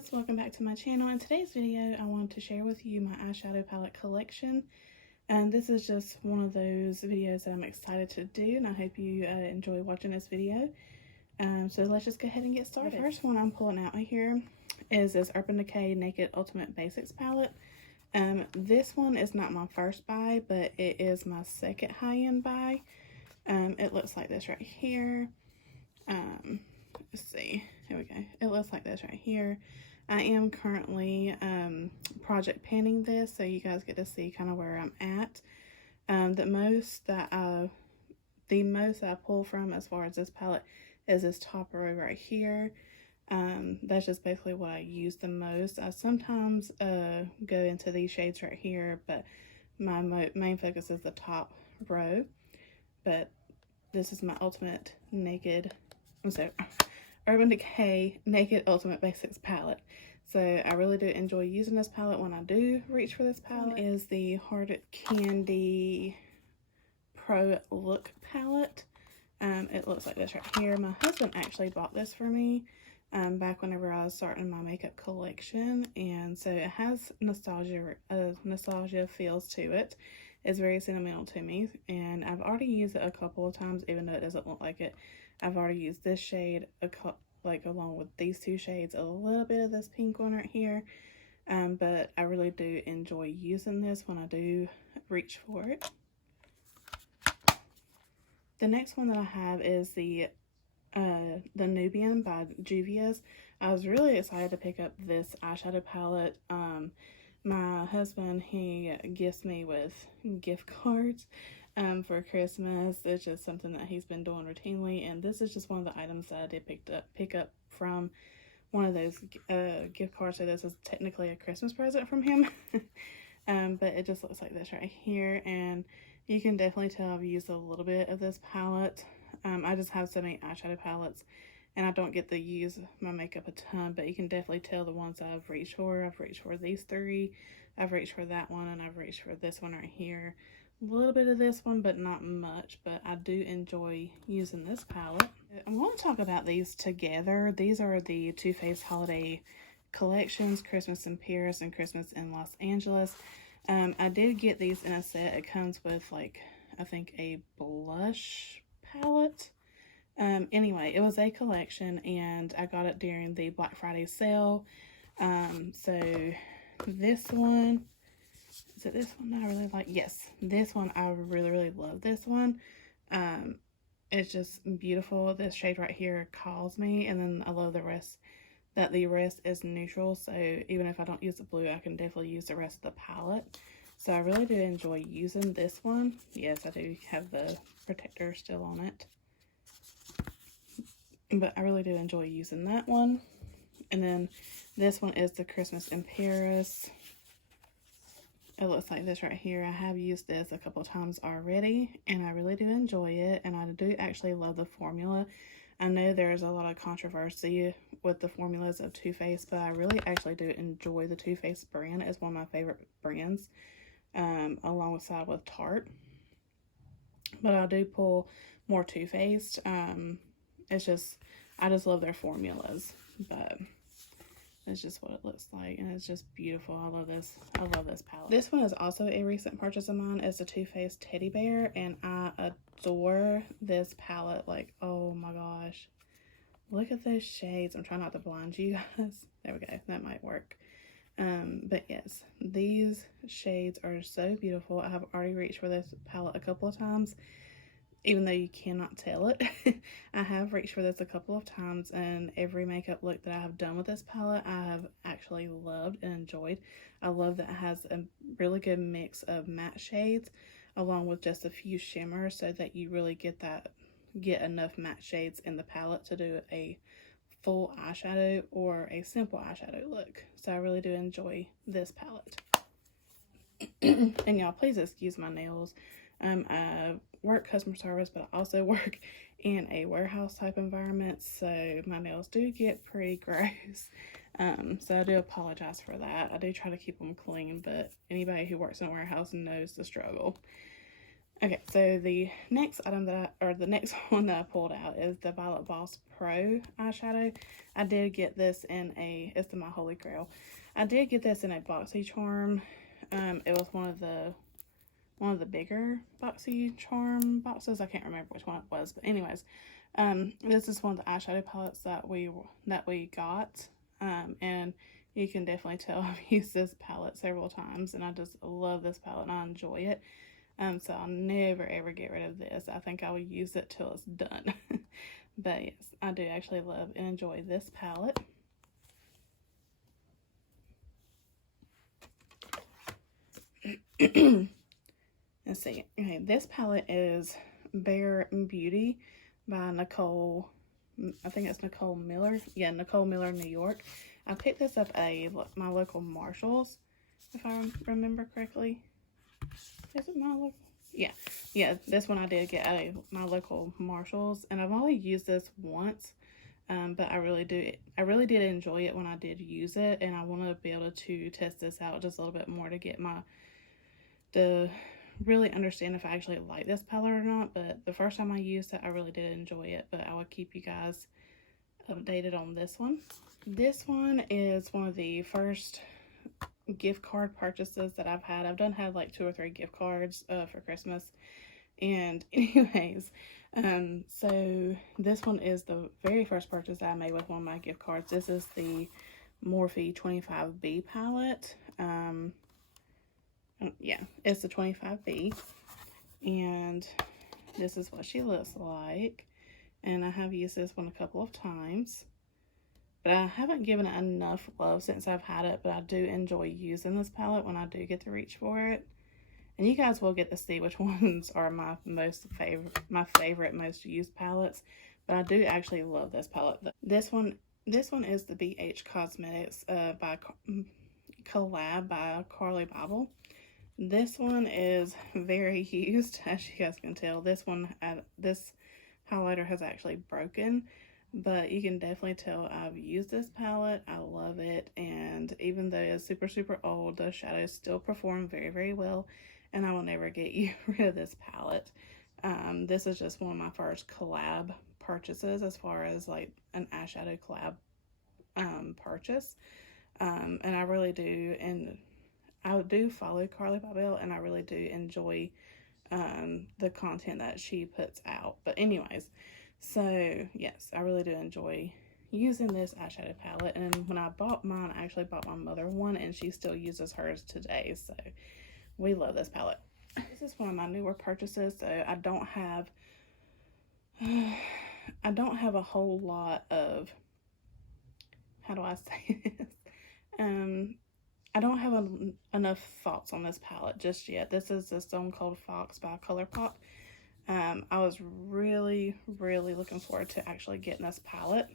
guys, welcome back to my channel. In today's video I wanted to share with you my eyeshadow palette collection, and this is just one of those videos that I'm excited to do, and I hope you enjoy watching this video. So let's just go ahead and get started. The first one I'm pulling out here is this Urban Decay Naked Ultimate Basics palette. This one is not my first buy, but it is my second high-end buy. It looks like this right here. Let's see, here we go. It looks like this right here. I am currently project panning this, so you guys get to see kind of where I'm at. The most I pull from as far as this palette is this top row right here. That's just basically what I use the most. I sometimes go into these shades right here, but my main focus is the top row. But this is my Ultimate Naked, Urban Decay Naked Ultimate Basics palette. So I really do enjoy using this palette when I do reach for this palette. It is the Hard Candy Pro Look palette. It looks like this right here. My husband actually bought this for me back whenever I was starting my makeup collection, and so it has nostalgia feels to it. It's very sentimental to me, and I've already used it a couple of times, even though it doesn't look like it. I've already used this shade along with these two shades, a little bit of this pink one right here, but I really do enjoy using this when I do reach for it. The next one that I have is the Nubian by Juvia's. I was really excited to pick up this eyeshadow palette. My husband, he gifts me with gift cards for Christmas. It's just something that he's been doing routinely, and this is just one of the items that I did pick up from one of those gift cards. So this is technically a Christmas present from him. But it just looks like this right here, and you can definitely tell I've used a little bit of this palette. I just have so many eyeshadow palettes, and I don't get to use my makeup a ton, but you can definitely tell the ones I've reached for. I've reached for these three, I've reached for that one, and I've reached for this one right here. A little bit of this one, but not much, but I do enjoy using this palette. I'm going to talk about these together. These are the Too Faced Holiday Collections, Christmas in Paris and Christmas in Los Angeles. I did get these in a set. It comes with, like, I think a blush palette. Anyway, it was a collection, and I got it during the Black Friday sale. So this one, is it this one that I really like? Yes, this one, I really love this one. It's just beautiful. This shade right here calls me, and then I love the rest is neutral, so even if I don't use the blue, I can definitely use the rest of the palette. So I really do enjoy using this one. Yes, I do have the protector still on it, but I really do enjoy using that one. And then this one is the Christmas in Paris. It looks like this right here. I have used this a couple times already, and I really do enjoy it, and I do actually love the formula. I know there's a lot of controversy with the formulas of Too Faced, but I really actually do enjoy the Too Faced brand. It's one of my favorite brands, alongside with Tarte. But I do pull more Too Faced. I just love their formulas, but it's just what it looks like, and it's just beautiful. I love this palette. This one is also a recent purchase of mine. It's a Too Faced Teddy Bear, and I adore this palette. Like, oh my gosh, look at those shades. I'm trying not to blind you guys. There we go, that might work. But yes, these shades are so beautiful. I have already reached for this palette a couple of times, even though you cannot tell it. I have reached for this a couple of times, and every makeup look that I have done with this palette, I have actually loved and enjoyed. I love that it has a really good mix of matte shades along with just a few shimmers, so that you really get enough matte shades in the palette to do a full eyeshadow or a simple eyeshadow look. So I really do enjoy this palette. And y'all, please excuse my nails. I work customer service, but I also work in a warehouse type environment, so my nails do get pretty gross. So I do apologize for that. I do try to keep them clean, but anybody who works in a warehouse knows the struggle. Okay, so the next item the next one that I pulled out is the Violet Voss Pro eyeshadow. I did get this in it's my holy grail. I did get this in a BoxyCharm. It was one of the bigger BoxyCharm boxes. I can't remember which one it was, but anyways, this is one of the eyeshadow palettes that we got, and you can definitely tell I've used this palette several times, and I just love this palette and I enjoy it. So I'll never ever get rid of this. I think I will use it till it's done. But yes, I do actually love and enjoy this palette. Let's see. Okay, this palette is Bare Beauty by Nicole. I think it's Nicole Miller. Yeah, Nicole Miller, New York. I picked this up at my local Marshalls, if I remember correctly. Is it my local? Yeah, this one I did get at my local Marshalls, and I've only used this once, but I really did enjoy it when I did use it, and I want to be able to test this out just a little bit more to really understand if I actually like this palette or not. But the first time I used it, I really did enjoy it, but I will keep you guys updated on this one. This one is one of the first gift card purchases that I've had. I've had like 2 or 3 gift cards for Christmas, and anyways, so this one is the very first purchase that I made with one of my gift cards. This is the Morphe 25B palette. Yeah, it's the 25B, and this is what she looks like, and I have used this one a couple of times, but I haven't given it enough love since I've had it. But I do enjoy using this palette when I do get to reach for it. And you guys will get to see which ones are my favorite, most used palettes. But I do actually love this palette. This one is the BH Cosmetics collab by Carly Bible. This one is very used, as you guys can tell. This highlighter has actually broken, but you can definitely tell I've used this palette. I love it, and even though it's super, super old, the shadows still perform very, very well, and I will never get rid of this palette. This is just one of my first collab purchases as far as like an eyeshadow collab purchase, and I really do, and I do follow Carly Bible, and I really do enjoy the content that she puts out. But anyways, so yes, I really do enjoy using this eyeshadow palette, and when I bought mine, I actually bought my mother one, and she still uses hers today, so we love this palette. This is one of my newer purchases, so I don't have a whole lot of, how do I say this? I don't have enough thoughts on this palette just yet. This is the Stone Cold Fox by ColourPop. I was really, really looking forward to actually getting this palette.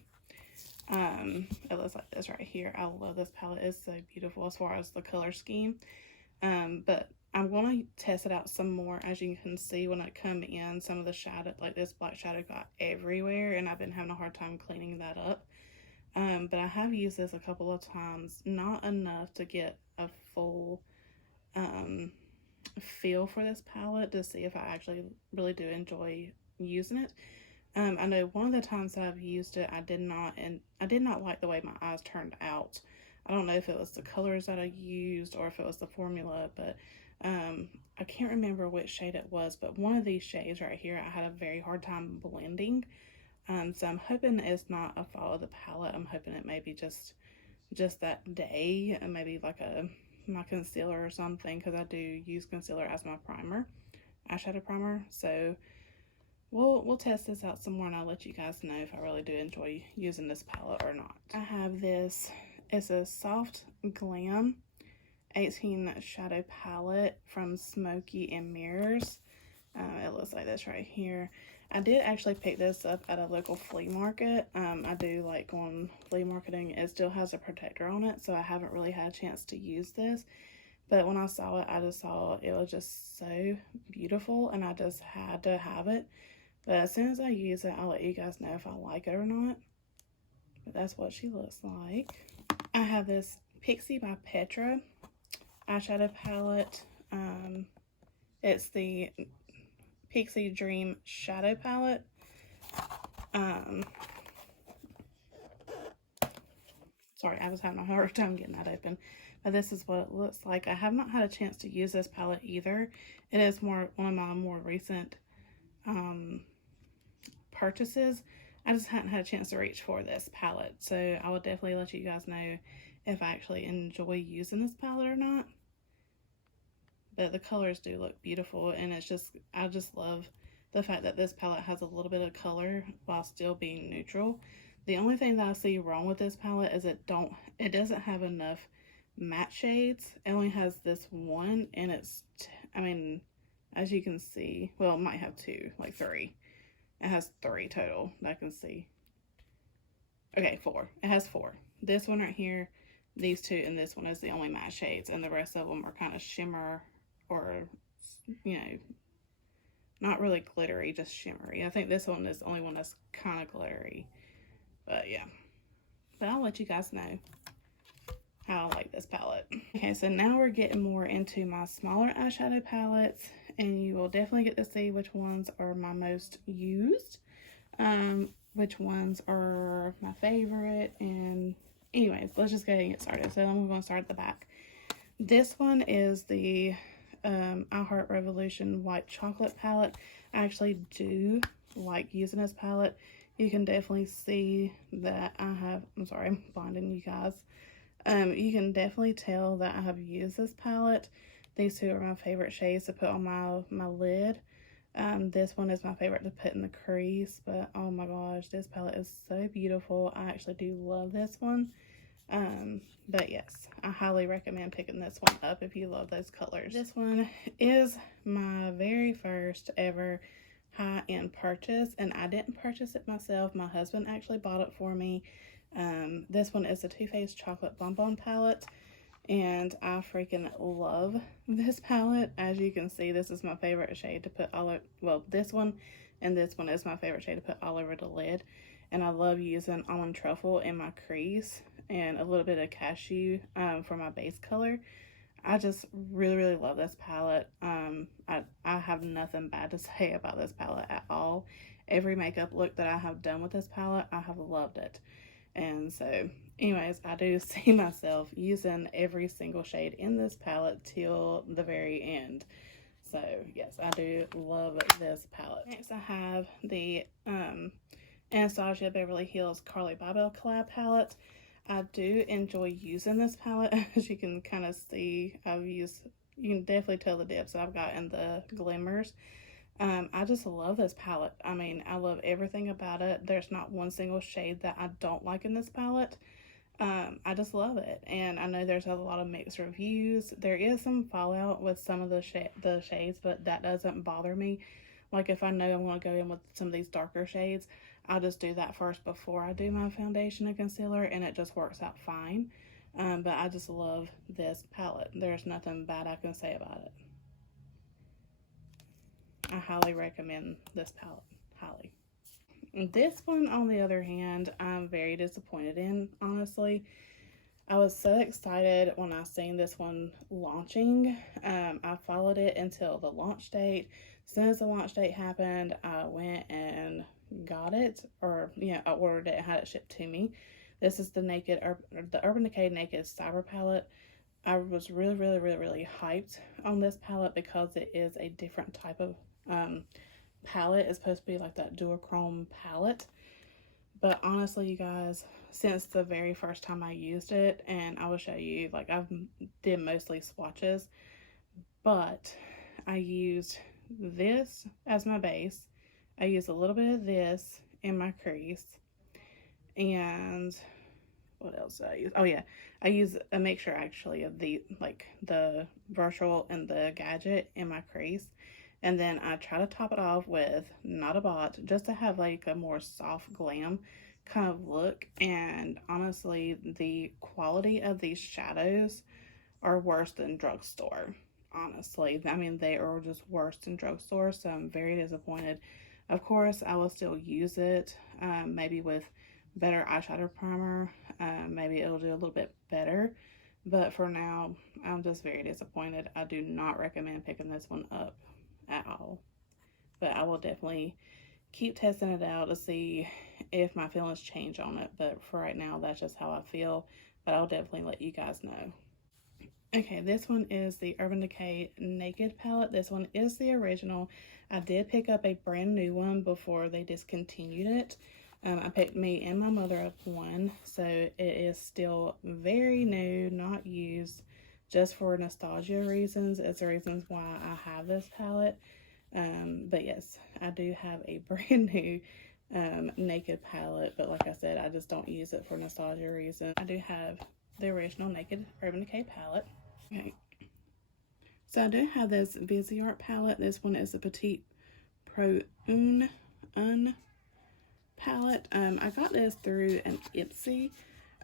It looks like this right here. I love this palette. It's so beautiful as far as the color scheme. But I'm going to test it out some more. As you can see, when I come in, some of the shadow, like this black shadow, got everywhere, and I've been having a hard time cleaning that up. But I have used this a couple of times, not enough to get a full feel for this palette to see if I actually really do enjoy using it. I know one of the times that I've used it, I did not like the way my eyes turned out. I don't know if it was the colors that I used or if it was the formula, but I can't remember which shade it was, but one of these shades right here, I had a very hard time blending. So I'm hoping it's not a fault of the palette. I'm hoping it may be just that day, and maybe like my concealer or something, because I do use concealer as my primer, eyeshadow primer. So we'll test this out some more, and I'll let you guys know if I really do enjoy using this palette or not. I have this. It's a Soft Glam 18 shadow palette from Smoky and Mirrors. It looks like this right here. I did actually pick this up at a local flea market. I do like going flea marketing. It still has a protector on it, so I haven't really had a chance to use this. But when I saw it, I just saw it was just so beautiful, and I just had to have it. But as soon as I use it, I'll let you guys know if I like it or not. But that's what she looks like. I have this Pixie by Petra eyeshadow palette. It's the Pixie Dream Shadow Palette. Sorry, I was having a hard time getting that open. But this is what it looks like. I have not had a chance to use this palette either. It is one of my more recent purchases. I just hadn't had a chance to reach for this palette. So I will definitely let you guys know if I actually enjoy using this palette or not. But the colors do look beautiful, and it's just, I just love the fact that this palette has a little bit of color while still being neutral. The only thing that I see wrong with this palette is it doesn't have enough matte shades. It only has this one, and it's, I mean, as you can see, well, it might have two, like three. It has three total that I can see. Okay, four. It has four. This one right here, these two, and this one is the only matte shades, and the rest of them are kind of shimmer, or, you know, not really glittery, just shimmery. I think this one is the only one that's kind of glittery. But yeah. But I'll let you guys know how I like this palette. Okay, so now we're getting more into my smaller eyeshadow palettes, and you will definitely get to see which ones are my most used, which ones are my favorite, and anyways, let's just go ahead and get started. So I'm going to start at the back. This one is the I Heart Revolution White Chocolate palette. I actually do like using this palette. You can definitely see that I have, I'm sorry, I'm blinding you guys. You can definitely tell that I have used this palette. These two are my favorite shades to put on my lid. This one is my favorite to put in the crease, but oh my gosh, this palette is so beautiful. I actually do love this one. But yes, I highly recommend picking this one up if you love those colors. This one is my very first ever high-end purchase, and I didn't purchase it myself. My husband actually bought it for me. This one is the Too Faced Chocolate Bonbon palette, and I freaking love this palette. As you can see, this is my favorite shade to put all over, well, this one and this one is my favorite shade to put all over the lid. And I love using almond truffle in my crease and a little bit of cashew for my base color. I just really love this palette. I have nothing bad to say about this palette at all. Every makeup look that I have done with this palette, I have loved it. And so anyways, I do see myself using every single shade in this palette till the very end. So yes, I do love this palette. Next I have the Anastasia Beverly Hills Carly Bybel collab palette. I do enjoy using this palette. As you can kind of see, you can definitely tell the dips I've got in the glimmers. I just love this palette. I mean, I love everything about it. There's not one single shade that I don't like in this palette. I just love it. And I know there's a lot of mixed reviews. There is some fallout with some of the shades, but that doesn't bother me. Like if I know I want to go in with some of these darker shades, I'll just do that first before I do my foundation and concealer, and it just works out fine. But I just love this palette. There's nothing bad I can say about it. I highly recommend this palette. Highly. This one, on the other hand, I'm very disappointed in, honestly. I was so excited when I seen this one launching. I followed it until the launch date. As soon as the launch date happened, I went and got it, or I ordered it and had it shipped to me. This is the Urban Decay Naked Cyber palette. I was really hyped on this palette because it is a different type of palette. It's supposed to be like that duochrome palette, but honestly, you guys, since the very first time I used it, and I will show you, like I've did mostly swatches, but I used this as my base. I used a little bit of this in my crease, and what else did I use? Oh yeah, I use a mixture actually of the virtual and the gadget in my crease. And then I try to top it off with Not a Bot, just to have like a more soft glam kind of look. And honestly, the quality of these shadows are worse than drugstore. Honestly, I mean, they are just worse than drugstore, so I'm very disappointed. Of course, I will still use it, maybe with better eyeshadow primer. Maybe it'll do a little bit better. But for now, I'm just very disappointed. I do not recommend picking this one up at all. but I will definitely keep testing it out to see if my feelings change on it. But for right now, that's just how I feel, but I'll definitely let you guys know. Okay, this one is the Urban Decay Naked palette. This one is the original. I did pick up a brand new one before they discontinued it. I picked me and my mother up one, so it is still very new, not used, just for nostalgia reasons. It's the reasons why I have this palette. But yes, I do have a brand new Naked palette, but like I said, I just don't use it for nostalgia reasons. I do have the original Naked Urban Decay palette. Okay, so I do have this Viseart palette. This one is a Petite Pro Un palette. I got this through an Ipsy.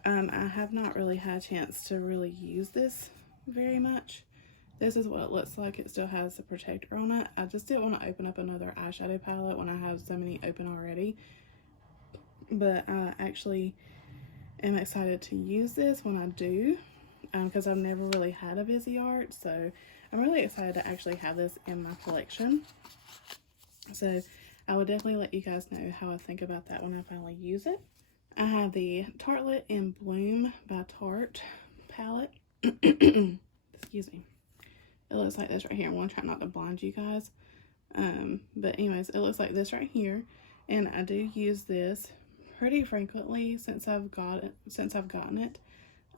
I have not really had a chance to really use this very much. This is what it looks like. It still has the protector on it. I just didn't want to open up another eyeshadow palette when I have so many open already. But I actually am excited to use this when I do, because I've never really had a Viseart, so I'm really excited to actually have this in my collection. So I will definitely let you guys know how I think about that when I finally use it. I have the Tartelette in Bloom by Tarte palette. Excuse me. It looks like this right here. I want to try not to blind you guys. But anyways, it looks like this right here. And I do use this pretty frequently since I've gotten it.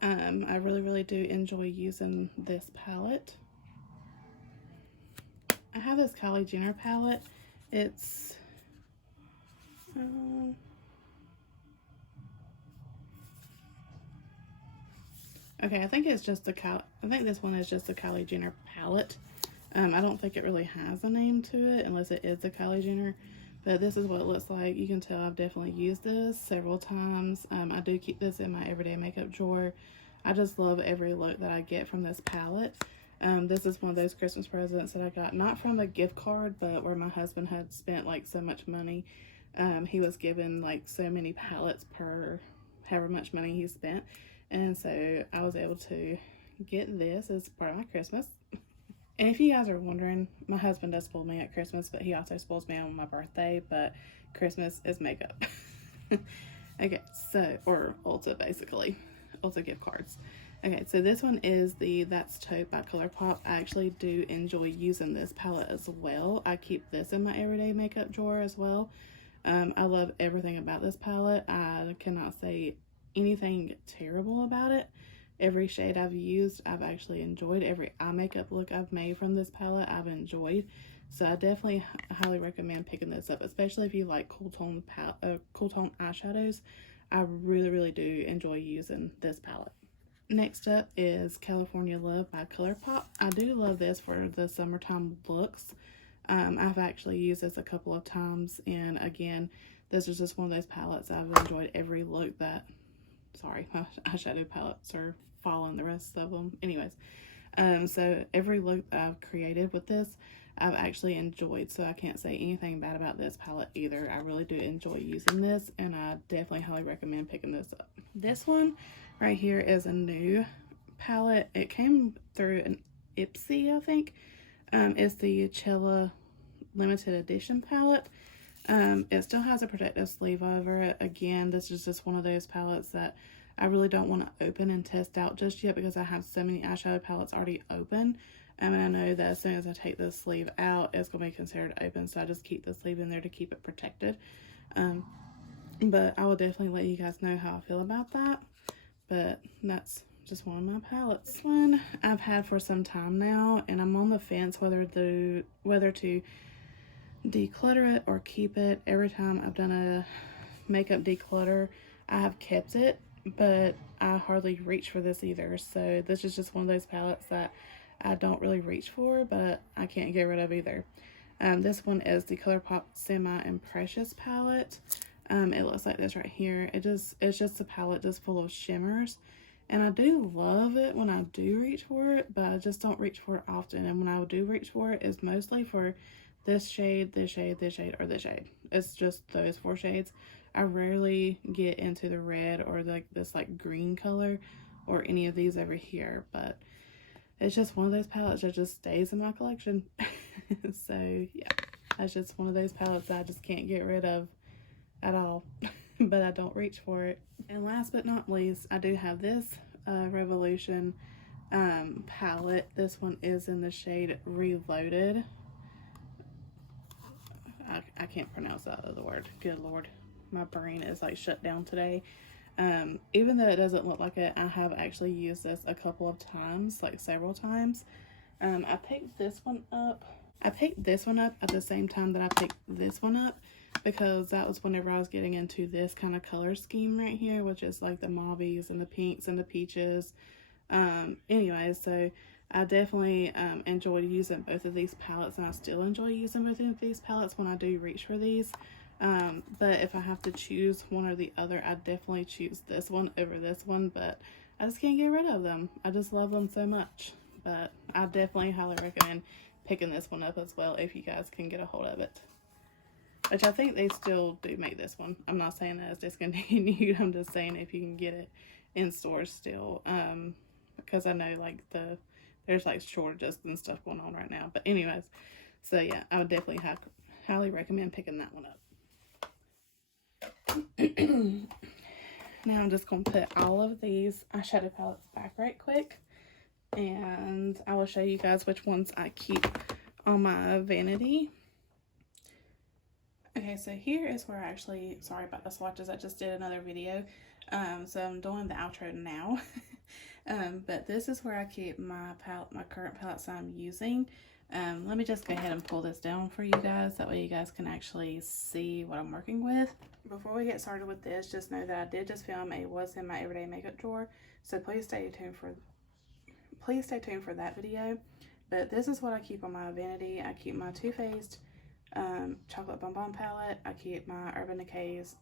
I really do enjoy using this palette. I have this Kylie Jenner palette. It's okay, I think it's just I think this one is just the Kylie Jenner palette. I don't think it really has a name to it unless it is the Kylie Jenner. But this is what it looks like. You can tell I've definitely used this several times. I do keep this in my everyday makeup drawer. I just love every look that I get from this palette. This is one of those Christmas presents that I got, not from a gift card, but where my husband had spent like so much money. He was given like so many palettes per however much money he spent. And so I was able to get this as part of my Christmas. And if you guys are wondering, my husband does spoil me at Christmas, but he also spoils me on my birthday, but Christmas is makeup. Okay, so, or Ulta basically. Ulta gift cards. Okay, so this one is the That's Taupe by ColourPop. I actually do enjoy using this palette as well. I keep this in my everyday makeup drawer as well. I love everything about this palette. I cannot say anything terrible about it. Every shade I've used, I've actually enjoyed. Every eye makeup look I've made from this palette, I've enjoyed. So I definitely highly recommend picking this up, especially if you like cool tone eyeshadows. I really do enjoy using this palette. Next up is California Love by ColourPop. I do love this for the summertime looks. I've actually used this a couple of times, and again, this is just one of those palettes I've enjoyed every look that, sorry, my eyeshadow palettes are following the rest of them. Anyways, so every look that I've created with this, I've actually enjoyed, so I can't say anything bad about this palette either. I really do enjoy using this, and I definitely highly recommend picking this up. This one right here is a new palette. It came through an Ipsy, I think. It's the Chella limited edition palette. It still has a protective sleeve over it. Again, this is just one of those palettes that I really don't want to open and test out just yet because I have so many eyeshadow palettes already open. And I know that as soon as I take the sleeve out, it's going to be considered open. So I just keep the sleeve in there to keep it protected. But I will definitely let you guys know how I feel about that. But that's just one of my palettes. This one I've had for some time now, and I'm on the fence whether to declutter it or keep it. Every time I've done a makeup declutter, I have kept it, but I hardly reach for this either. So this is just one of those palettes that I don't really reach for, but I can't get rid of either. This one is the ColourPop Semi and Precious palette. It looks like this right here. It's just a palette just full of shimmers, and I do love it when I do reach for it, but I just don't reach for it often. And when I do reach for it, it's mostly for this shade, this shade, this shade, or this shade. It's just those 4 shades. I rarely get into the red or this like green color or any of these over here, but it's just one of those palettes that just stays in my collection. So yeah. That's just one of those palettes that I just can't get rid of at all. But I don't reach for it. And last but not least, I do have this Revolution palette. This one is in the shade Reloaded. I can't pronounce that other word. Good Lord. My brain is like shut down today. Even though it doesn't look like it, I have actually used this a couple of times, like several times. I picked this one up. I picked this one up at the same time that I picked this one up, because that was whenever I was getting into this kind of color scheme right here, which is like the mauves and the pinks and the peaches. Anyway, so I definitely enjoyed using both of these palettes, and I still enjoy using both of these palettes when I do reach for these. But if I have to choose one or the other, I definitely choose this one over this one, but I just can't get rid of them. I just love them so much. But I definitely highly recommend picking this one up as well if you guys can get a hold of it. Which I think they still do make this one. I'm not saying that it's discontinued. I'm just saying if you can get it in stores still. Because I know like there's like shortages and stuff going on right now. But anyways, so yeah, I would definitely highly recommend picking that one up. Now I'm just going to put all of these eyeshadow palettes back right quick, and I will show you guys which ones I keep on my vanity. Okay, so here is where I actually, sorry about the swatches, I just did another video, so I'm doing the outro now. But this is where I keep my current palettes I'm using. Let me just go ahead and pull this down for you guys, that way you guys can actually see what I'm working with. Before we get started with this, just know that I did just film a what's in my everyday makeup drawer, so please stay tuned for that video. But this is what I keep on my vanity. I keep my Too Faced Chocolate Bonbon palette. I keep my Urban Decay's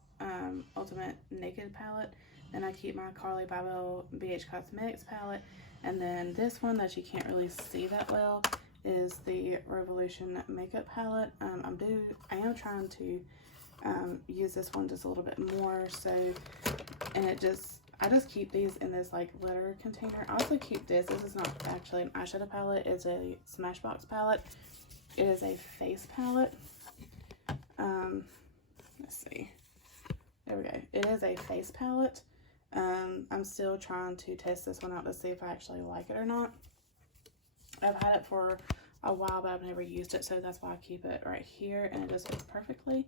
Ultimate Naked palette. Then I keep my Carly Bybel BH Cosmetics palette. And then this one that you can't really see that well is the Revolution makeup palette. I am trying to use this one just a little bit more. So, and I just keep these in this like glitter container. I also keep this. This is not actually an eyeshadow palette. It's a Smashbox palette. It is a face palette. Let's see. There we go. It is a face palette. I'm still trying to test this one out to see if I actually like it or not. I've had it for a while, but I've never used it, so that's why I keep it right here, and it just works perfectly.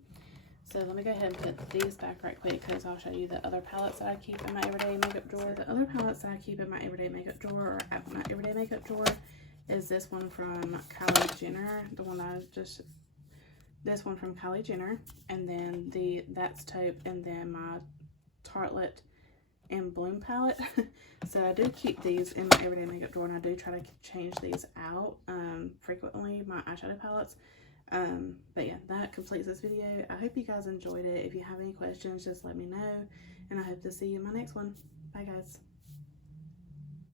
So let me go ahead and put these back right quick, because I'll show you the other palettes that I keep in my everyday makeup drawer. The other palettes that I keep in my everyday makeup drawer, or at my everyday makeup drawer, is this one from Kylie Jenner, this one from Kylie Jenner, and then That's Taupe, and then my Tartelette and Bloom palette. So I do keep these in my everyday makeup drawer, and I do try to change these out frequently, my eyeshadow palettes. But yeah, that completes this video. I hope you guys enjoyed it. If you have any questions, just let me know, and I hope to see you in my next one. Bye guys.